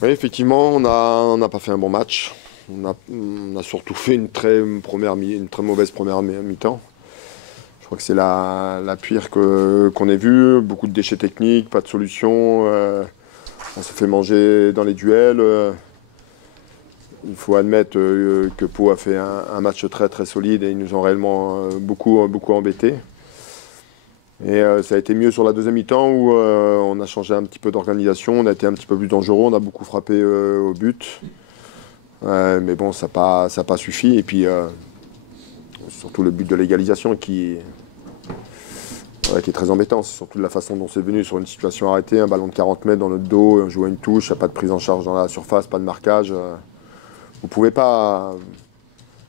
Oui, effectivement, on n'a pas fait un bon match. On a surtout fait une très mauvaise première mi-temps. Je crois que c'est la pire qu'on ait vue. Beaucoup de déchets techniques, pas de solution. On se fait manger dans les duels. Il faut admettre que Pau a fait un match très très solide et ils nous ont réellement beaucoup embêtés. Et ça a été mieux sur la deuxième mi-temps où on a changé un petit peu d'organisation, on a été un petit peu plus dangereux, on a beaucoup frappé au but. Mais bon, ça a pas suffi. Et puis surtout le but de l'égalisation qui est très embêtant. C'est surtout de la façon dont c'est venu sur une situation arrêtée, un ballon de 40 mètres dans notre dos, on joue à une touche, il n'y a pas de prise en charge dans la surface, pas de marquage. Vous ne pouvez pas,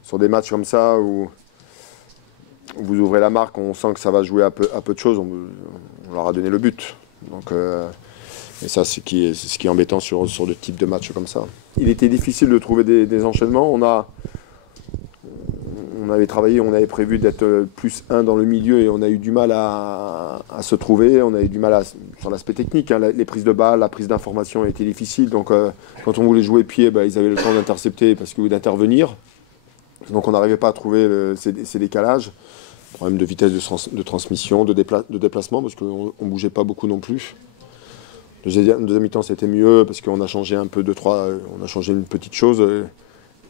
sur des matchs comme ça où vous ouvrez la marque, on sent que ça va jouer à peu de choses, on leur a donné le but. Donc, et ça, c'est ce qui est embêtant sur de types de matchs comme ça. Il était difficile de trouver des enchaînements. On avait travaillé, on avait prévu d'être plus un dans le milieu et on a eu du mal à se trouver. On a eu du mal sur l'aspect technique. Hein, les prises de balles, la prise d'information a été difficile. Donc quand on voulait jouer pied, ils avaient le temps d'intercepter ou d'intervenir. Donc on n'arrivait pas à trouver ces décalages. Problème de vitesse de transmission, de déplacement, parce qu'on ne bougeait pas beaucoup non plus. Deuxième mi-temps, c'était mieux parce qu'on a changé un peu on a changé une petite chose,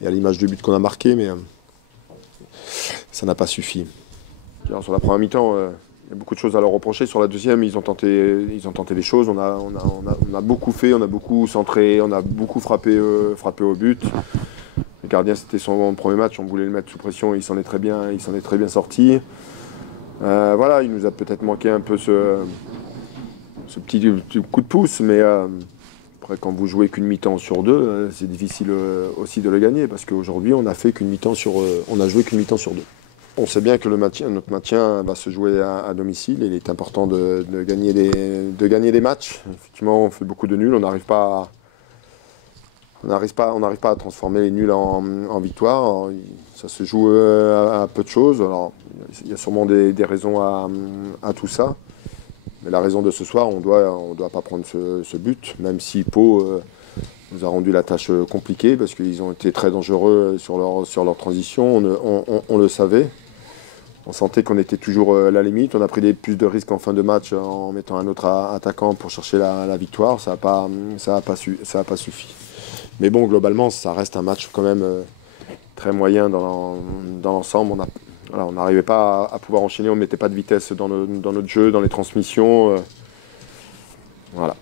et à l'image du but qu'on a marqué, mais ça n'a pas suffi. Alors, sur la première mi-temps, il y a beaucoup de choses à leur reprocher. Sur la deuxième, ils ont tenté des choses. On a beaucoup fait, on a beaucoup centré, on a beaucoup frappé au but. Le gardien, c'était son premier match, on voulait le mettre sous pression, il s'en est très bien sorti. Voilà, il nous a peut-être manqué un peu ce petit coup de pouce, mais après, quand vous jouez qu'une mi-temps sur deux, c'est difficile aussi de le gagner, parce qu'aujourd'hui, on a joué qu'une mi-temps sur deux. On sait bien que notre maintien va se jouer à domicile, et il est important de gagner des matchs. Effectivement, on fait beaucoup de nuls, on n'arrive pas à transformer les nuls en victoire. Alors, ça se joue à peu de choses. Alors, il y a sûrement des raisons à tout ça. Mais la raison de ce soir, on doit pas prendre ce but, même si Pau nous a rendu la tâche compliquée, parce qu'ils ont été très dangereux sur leur transition. On le savait. On sentait qu'on était toujours à la limite. On a pris plus de risques en fin de match en mettant un autre attaquant pour chercher la victoire. Ça a pas suffi. Mais bon, globalement, ça reste un match quand même très moyen dans l'ensemble. On n'arrivait pas à pouvoir enchaîner, on ne mettait pas de vitesse dans notre jeu, dans les transmissions. Voilà.